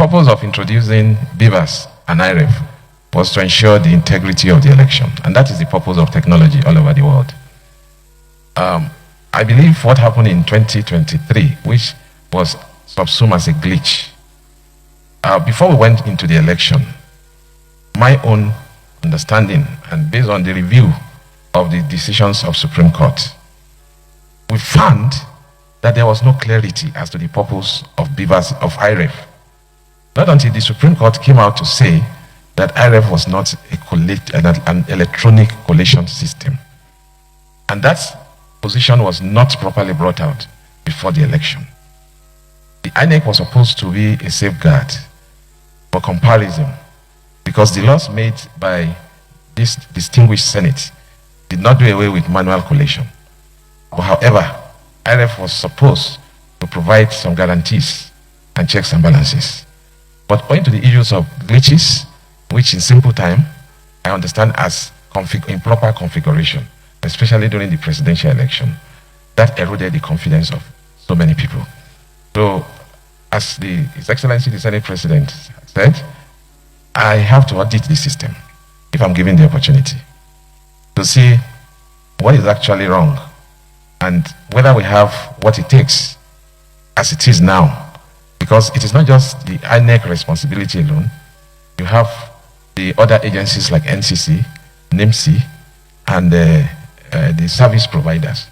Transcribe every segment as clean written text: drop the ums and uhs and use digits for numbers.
purpose of introducing BVAS and IREF was to ensure the integrity of the election, and that is the purpose of technology all over the world. I believe what happened in 2023, which was subsumed as a glitch, before we went into the election, my own understanding and based on the review of the decisions of Supreme Court, we found that there was no clarity as to the purpose of BVAS, of IREF. Not until the Supreme Court came out to say that IREF was not an electronic collation system. And that position was not properly brought out before the election. The Inec was supposed to be a safeguard for comparison, because the laws made by this distinguished Senate did not do away with manual collation. However, IREF was supposed to provide some guarantees and checks and balances. But owing to the issues of glitches, which in simple time, I understand as improper configuration, especially during the presidential election, that eroded the confidence of so many people. So, as His Excellency the Senate President said, I have to audit the system if I'm given the opportunity to see what is actually wrong and whether we have what it takes as it is now. Because it is not just the INEC responsibility alone. You have the other agencies like NCC, NIMC, and the service providers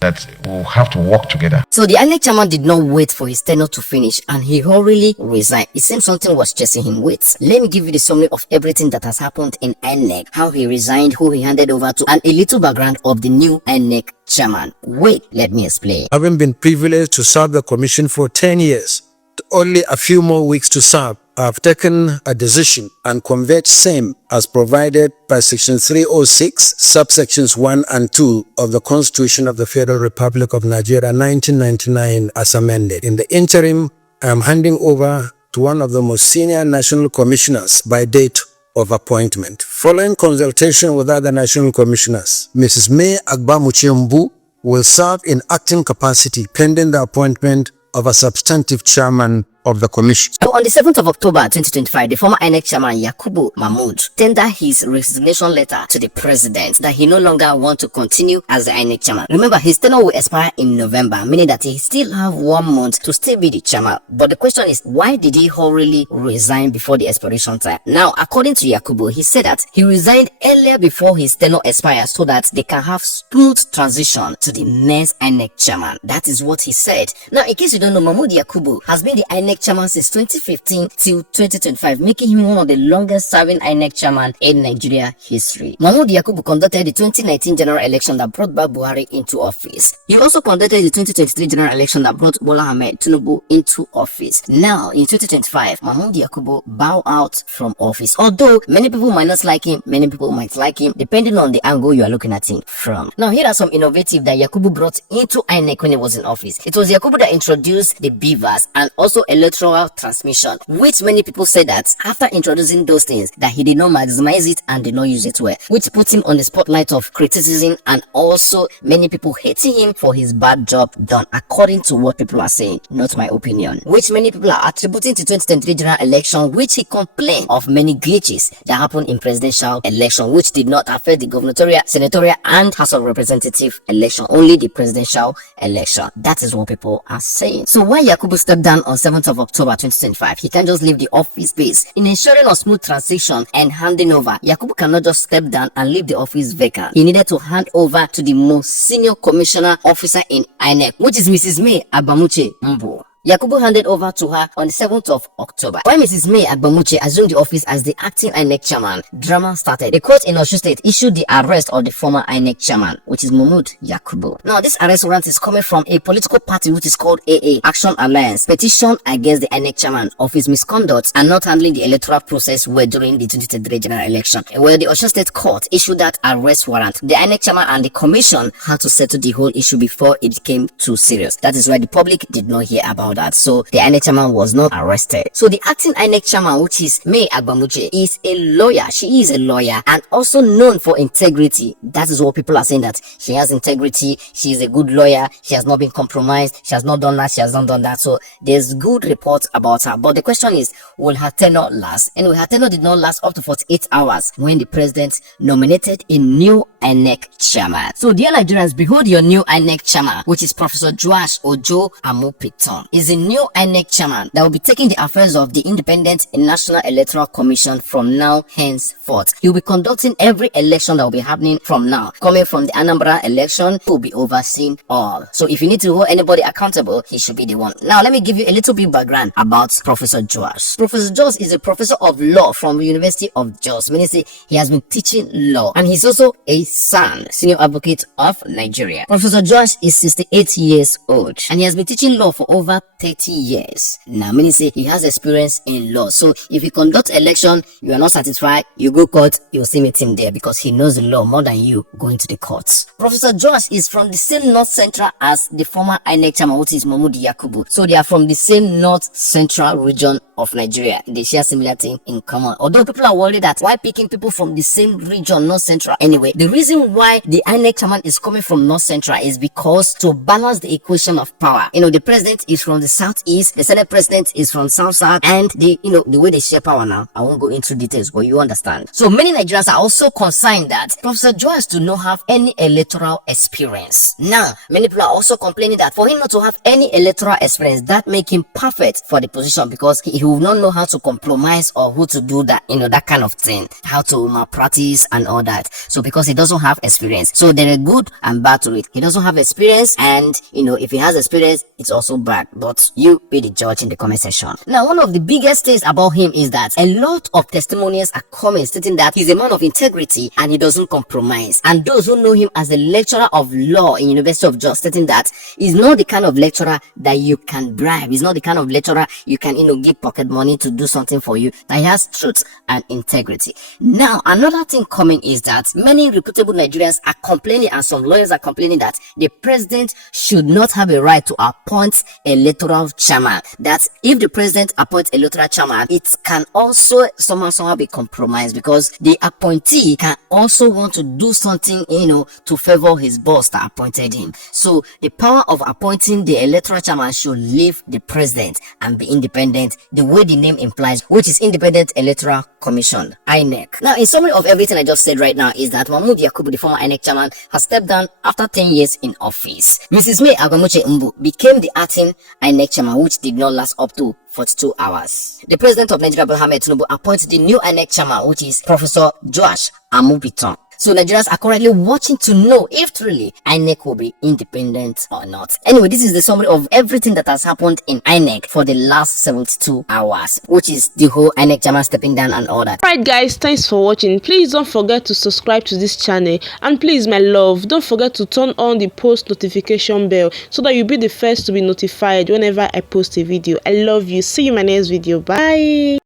that will have to work together. So the INEC chairman did not wait for his tenure to finish and he hurriedly resigned. It seems something was chasing him. Wait, let me give you the summary of everything that has happened in INEC, how he resigned, who he handed over to, and a little background of the new INEC chairman. Wait, let me explain. Having been privileged to serve the commission for 10 years, only a few more weeks to serve, I have taken a decision and conveyed same as provided by Section 306, subsections 1 and 2 of the Constitution of the Federal Republic of Nigeria 1999 as amended. In the interim, I am handing over to one of the most senior national commissioners by date of appointment. Following consultation with other national commissioners, Mrs. May Agbamuche Mbu will serve in acting capacity pending the appointment of a substantive chairman of the commission. So on the 7th of October 2025, the former INEC chairman Yakubu Mahmood tendered his resignation letter to the president that he no longer wants to continue as the INEC chairman. Remember, his tenure will expire in November, meaning that he still have 1 month to still be the chairman. But the question is, why did he hurriedly resign before the expiration time? Now, according to Yakubu, he said that he resigned earlier before his tenure expires so that they can have smooth transition to the next INEC chairman. That is what he said. Now, in case you don't know, Mahmood Yakubu has been the INEC chairman since 2015 till 2025, making him one of the longest serving INEC chairman in Nigeria history. Mahmood Yakubu conducted the 2019 general election that brought back Buhari into office. He also conducted the 2023 general election that brought Bola Ahmed Tinubu into office. Now, in 2025, Mahmood Yakubu bowed out from office. Although many people might not like him, many people might like him, depending on the angle you are looking at him from. Now, here are some innovative that Yakubu brought into INEC when he was in office. It was Yakubu that introduced the BVAS and also electoral transmission, which many people say that after introducing those things that he did not maximize it and did not use it well, which put him on the spotlight of criticism and also many people hating him for his bad job done, according to what people are saying, not my opinion, which many people are attributing to 2023 general election, which he complained of many glitches that happened in presidential election, which did not affect the gubernatorial, senatorial and House of Representative election, only the presidential election. That is what people are saying. So when Yakubu stepped down on 7th of October 2025, he can't just leave the office space. In ensuring a smooth transition and handing over, Yakubu cannot just step down and leave the office vacant. He needed to hand over to the most senior commissioner officer in INEC, which is Mrs. May Agbamuche Mbu. Yakubu handed over to her on the 7th of October. When Mrs. May Agbamuche assumed the office as the acting INEC chairman, drama started. The court in Osun State issued the arrest of the former INEC chairman, which is Mahmood Yakubu. Now, this arrest warrant is coming from a political party which is called AA, Action Alliance, petition against the INEC chairman of his misconduct and not handling the electoral process well during the 2023 general election. Well, the Osun State court issued that arrest warrant. The INEC chairman and the commission had to settle the whole issue before it became too serious. That is why the public did not hear about all that. So the INEC chairman was not arrested. So the acting INEC chairman, which is May Agbamuche, is a lawyer. She is a lawyer and also known for integrity. That is what people are saying, that she has integrity. She is a good lawyer. She has not been compromised. She has not done that. She has not done that. So there's good reports about her. But the question is, will her tenure last? Anyway, her tenure did not last up to 48 hours when the president nominated a new INEC chairman. So dear Nigerians, behold your new INEC chairman, which is Professor Joash Ojo Amopiton. Is a new INEC chairman that will be taking the affairs of the Independent National Electoral Commission from now henceforth. He will be conducting every election that will be happening from now. Coming from the Anambra election, he will be overseeing all. So if you need to hold anybody accountable, he should be the one. Now let me give you a little bit background about Professor Joash. Professor Joash is a professor of law from the University of Jos, meaning he has been teaching law, and he's also a senior advocate of Nigeria. Professor Joash is 68 years old and he has been teaching law for over 30 years. Now, meaning he has experience in law. So if you conduct election, you are not satisfied, you go court, you'll see meet him there because he knows the law more than you going to the courts. Professor Joash is from the same North Central as the former INEC chairman, which is Mahmoud Yakubu. So they are from the same North Central region of Nigeria. They share similar thing in common. Although people are worried that why picking people from the same region, North Central. Anyway, the reason why the INEC chairman is coming from North Central is because to balance the equation of power. The president is from the southeast, the senate president is from south, and the way they share power now. I won't go into details, but you understand. So many Nigerians are also concerned that Professor Joash do not have any electoral experience. Now, many people are also complaining that for him not to have any electoral experience, that make him perfect for the position because he will not know how to compromise or who to do that, that kind of thing, how to malpractice and all that. So because he doesn't have experience, so there are good and bad to it. He doesn't have experience, and if he has experience, it's also bad. But you be the judge in the comment section. Now, one of the biggest things about him is that a lot of testimonials are coming stating that he's a man of integrity and he doesn't compromise. And those who know him as a lecturer of law in University of Jos stating that he's not the kind of lecturer that you can bribe. He's not the kind of lecturer you can give pocket money to do something for you. That he has truth and integrity. Now, another thing coming is that many reputable Nigerians are complaining, and some lawyers are complaining, that the president should not have a right to appoint a electoral chairman. That if the president appoints a electoral chairman, it can also somehow be compromised because the appointee can also want to do something, to favor his boss that appointed him. So the power of appointing the electoral chairman should leave the president and be independent, the way the name implies, which is Independent Electoral Commission, INEC. Now, in summary of everything I just said right now is that Mahmoud Yakubu, the former INEC chairman, has stepped down after 10 years in office. Mrs. May Agbamuche Mbu became the acting INEC chairman, which did not last up to 42 hours. The president of Nigeria, Bola Ahmed Tinubu, appointed the new INEC chairman, which is Professor Joash Amopiton. So Nigerians are currently watching to know if truly INEC will be independent or not. Anyway, this is the summary of everything that has happened in INEC for the last 72 hours, which is the whole INEC chairman stepping down and all that. Alright guys, thanks for watching. Please don't forget to subscribe to this channel, and please, my love, don't forget to turn on the post notification bell so that you'll be the first to be notified whenever I post a video. I love you. See you in my next video. Bye.